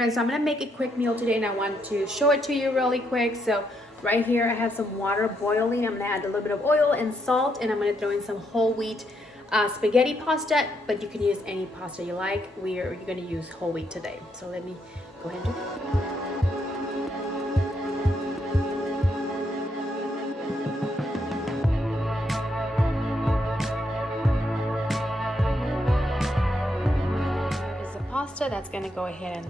friends, so I'm gonna make a quick meal today and I want to show it to you really quick. So right here I have some water boiling. I'm gonna add a little bit of oil and salt, and I'm gonna throw in some whole wheat spaghetti pasta, but you can use any pasta you like. You're gonna use whole wheat today. So let me go ahead and do that. That's going to go ahead and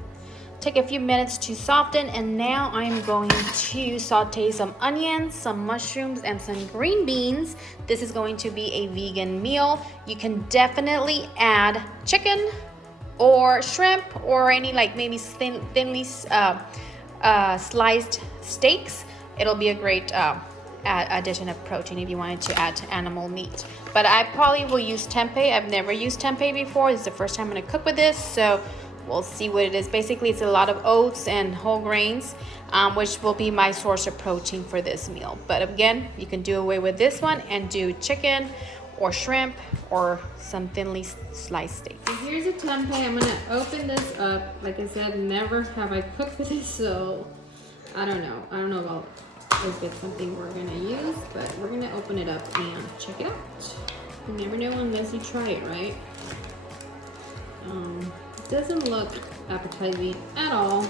take a few minutes to soften, and now I'm going to saute some onions, some mushrooms, and some green beans. This is going to be a vegan meal. You can definitely add chicken or shrimp or any like maybe thinly sliced steaks. It'll be a great addition of protein if you wanted to add animal meat. But I probably will use tempeh. I've never used tempeh before. This is the first time I'm going to cook with this, so we'll see what it is. Basically, it's a lot of oats and whole grains, which will be my source of protein for this meal. But again, you can do away with this one and do chicken or shrimp or some thinly sliced steak. So here's a tempeh. I'm going to open this up. Like I said, never have I cooked with this, so I don't know. I don't know about if it's something we're going to use, but we're going to open it up and check it out. You never know unless you try it, right? Doesn't look appetizing at all.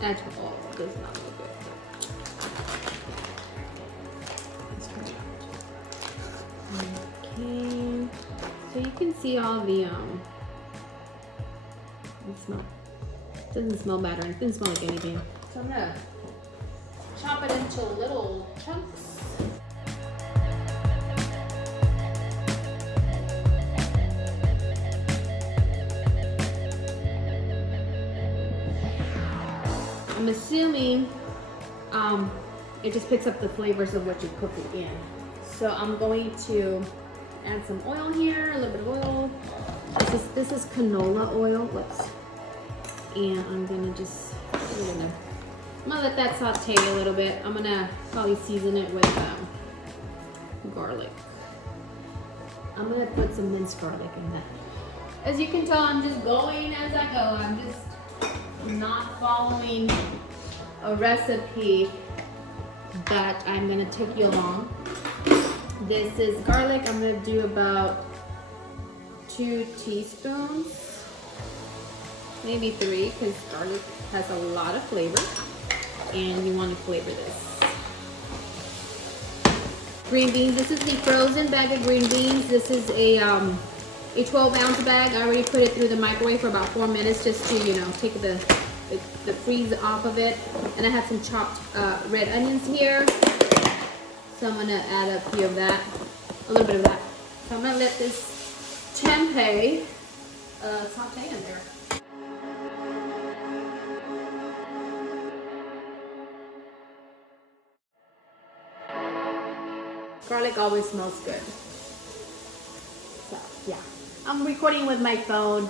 At all. Does not look good. Let's try it out. Okay. So you can see all the it doesn't smell bad, or it doesn't smell like anything. So I'm gonna chop it into little chunks. I'm assuming it just picks up the flavors of what you cook it in. So I'm going to add some oil here, a little bit of oil. This is canola oil. Whoops. And I'm gonna let that saute a little bit. I'm gonna probably season it with garlic. I'm gonna put some minced garlic in that. As you can tell, I'm just going as I go. I'm just not following a recipe that I'm going to take you along. This is garlic. I'm going to do about 2 teaspoons, maybe 3, because garlic has a lot of flavor and you want to flavor this. Green beans. This is the frozen bag of green beans. This is a 12-ounce bag. I already put it through the microwave for about 4 minutes just to, take the freeze off of it. And I have some chopped red onions here. So I'm gonna add a few of that, a little bit of that. So I'm gonna let this tempeh saute in there. Garlic always smells good. So yeah, I'm recording with my phone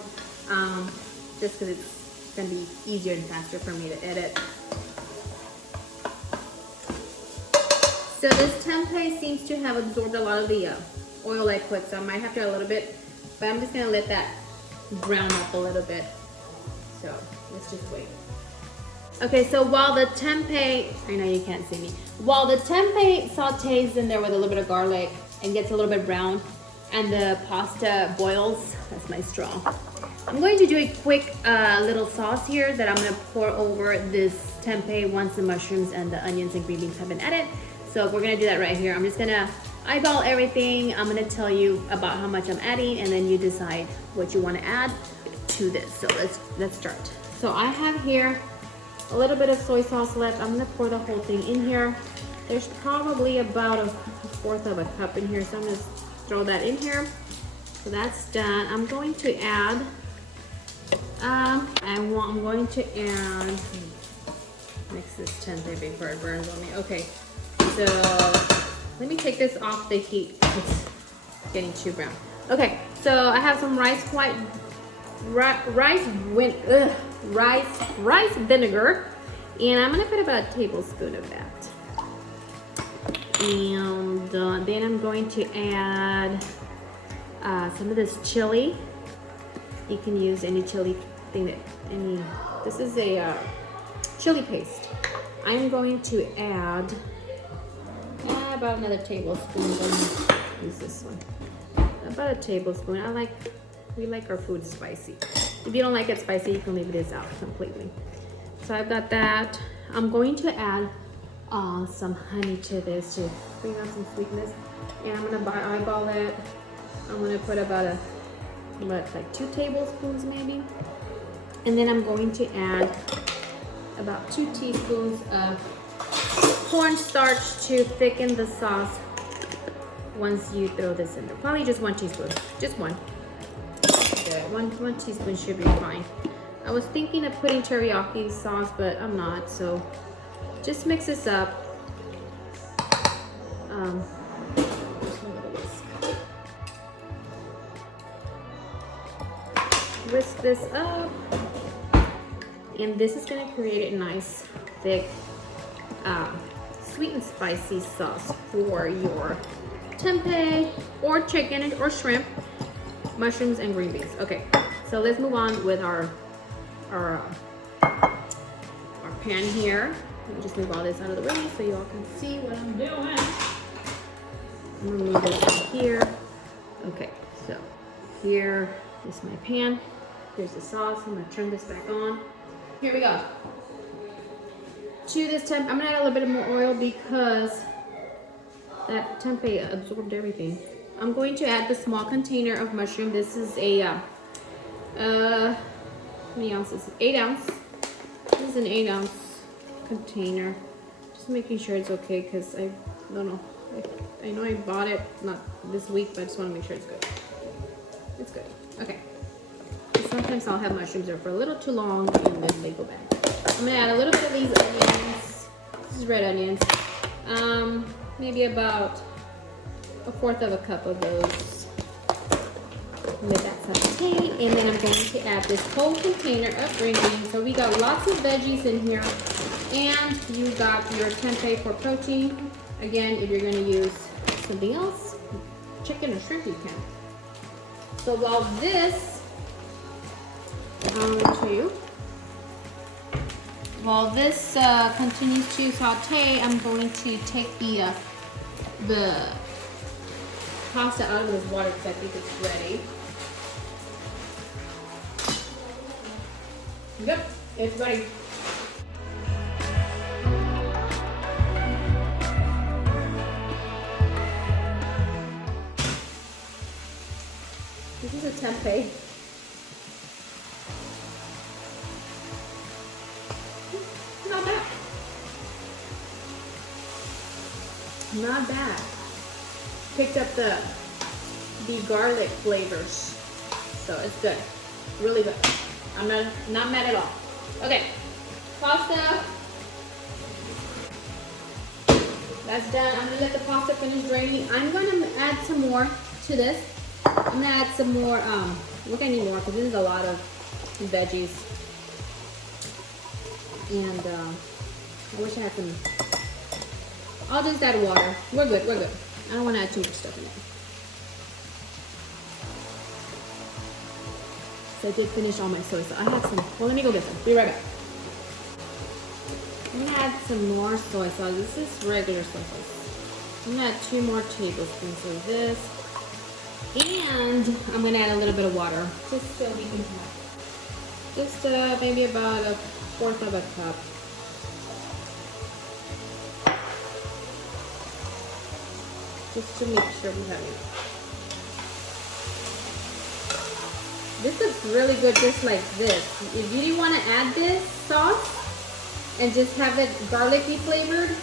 just because it's gonna be easier and faster for me to edit. So this tempeh seems to have absorbed a lot of the oil I put, so I might have to add a little bit, but I'm just gonna let that brown up a little bit. So let's just wait. Okay, so while the tempeh, I know you can't see me, while the tempeh sautés in there with a little bit of garlic and gets a little bit brown and the pasta boils, that's my straw. I'm going to do a quick little sauce here that I'm going to pour over this tempeh once the mushrooms and the onions and green beans have been added. So we're going to do that right here. I'm just going to eyeball everything. I'm going to tell you about how much I'm adding, and then you decide what you want to add to this. So let's start. So I have here a little bit of soy sauce left. I'm going to pour the whole thing in here. There's probably about 1/4 of a cup in here, so I'm going to throw that in here. So that's done. I'm going to add I'm going to add, mix this tempeh before it burns on me. Okay, so let me take this off the heat. It's getting too brown. Okay, so I have some rice vinegar, and I'm gonna put about a tablespoon of that. And then I'm going to add some of this chili. You can use any chili thing that, any This is a chili paste. I'm going to add about another tablespoon. I'm going to use this one. About a tablespoon. We like our food spicy. If you don't like it spicy, you can leave this out completely. So I've got that. I'm going to add some honey to this to bring out some sweetness. And I'm gonna eyeball it. I'm gonna put about like 2 tablespoons maybe. And then I'm going to add about 2 teaspoons of cornstarch to thicken the sauce once you throw this in there. Probably just 1 teaspoon, just one. Good. One teaspoon should be fine. I was thinking of putting teriyaki sauce, but I'm not, so just mix this up. Just a little whisk. Whisk this up. And this is gonna create a nice, thick, sweet and spicy sauce for your tempeh or chicken or shrimp, mushrooms and green beans. Okay, so let's move on with our pan here. Let me just move all this out of the way so you all can see what I'm doing. I'm gonna move this in here. Okay, so here is my pan. Here's the sauce. I'm gonna turn this back on. Here we go. To this tempeh, I'm gonna add a little bit more oil because that tempeh absorbed everything. I'm going to add the small container of mushroom. This is a, how many ounces? 8 ounce. This is an 8 ounce container. Just making sure it's okay because I don't know. I know I bought it not this week, but I just want to make sure it's good. It's good. Okay. Sometimes I'll have mushrooms there for a little too long and then they go bad. I'm gonna add a little bit of these onions. This is red onions. Maybe about 1/4 of a cup of those. Let that saute, and then I'm going to add this whole container of green beans. So we got lots of veggies in here, and you got your tempeh for protein. Again, if you're going to use something else, chicken or shrimp, you can. So while this continues to saute, I'm going to take the pasta out of this water because I think it's ready. Yep, it's ready. This is a tempeh. Not bad. Not bad. Picked up the garlic flavors, so it's good, really good. I'm not mad at all. Okay, pasta. That's done. I'm gonna let the pasta finish draining. I'm gonna add some more to this. I'm gonna add some more. Look, I need more because this is a lot of veggies, and I wish I had some. I'll just add water. We're good. We're good. I don't want to add too much stuff in there. So I did finish all my soy sauce. I have some. Well, let me go get some. Be right back. I'm gonna add some more soy sauce. This is regular soy sauce. I'm gonna add 2 more tablespoons of this, and I'm gonna add a little bit of water, just so we can have just maybe about 1/4 of a cup. Just to make sure we have it. This looks really good just like this. If you didn't want to add this sauce and just have it garlicky flavored,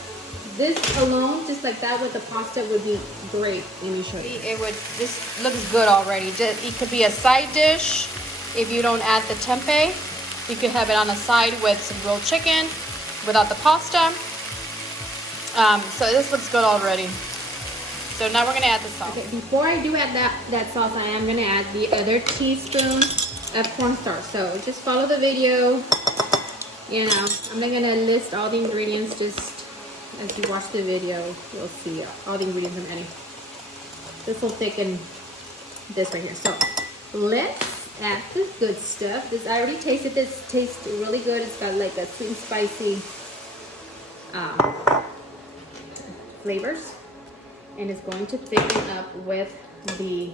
this alone, just like that with the pasta, would be great. Let me show you. This looks good already. It could be a side dish if you don't add the tempeh. You could have it on the side with some grilled chicken without the pasta. So this looks good already. So now we're gonna add the sauce. Okay, before I do add that sauce, I am gonna add the other teaspoon of cornstarch. So just follow the video. You know, I'm not gonna list all the ingredients. Just as you watch the video, you'll see all the ingredients I'm adding. This will thicken this right here. So let's add the good stuff. This I already tasted. This tastes really good. It's got like a sweet and spicy flavors, and it's going to thicken up with the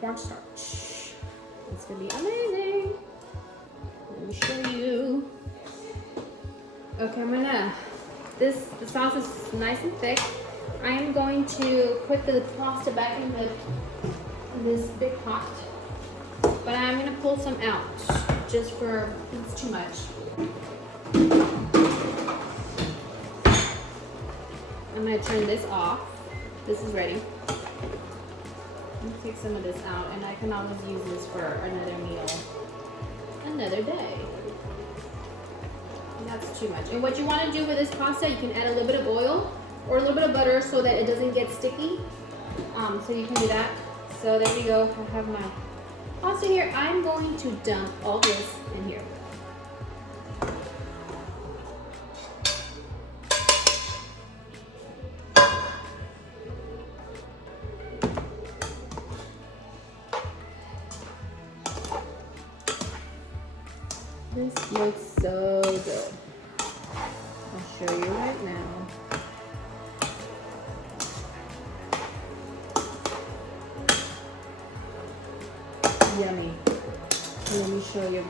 cornstarch. It's gonna be amazing. Let me show you. Okay, the sauce is nice and thick. I am going to put the pasta back in this big pot, but I'm gonna pull some out just for, it's too much. I'm gonna turn this off. This is ready. Let me take some of this out, and I can always use this for another meal, another day. That's too much. And what you want to do with this pasta, you can add a little bit of oil or a little bit of butter so that it doesn't get sticky. So you can do that. So there we go. I have my pasta here. I'm going to dump all this in here. This looks so good. I'll show you right now. Yummy. Let me show you.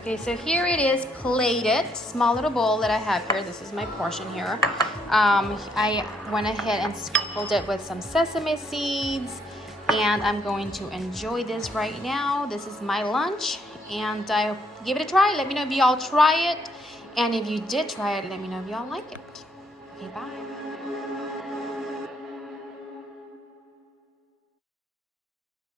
Okay, so here it is plated, small little bowl that I have here. This is my portion here. I went ahead and sprinkled it with some sesame seeds, and I'm going to enjoy this right now. This is my lunch, and give it a try. Let me know if y'all try it, and if you did try it, let me know if y'all like it. Okay, bye.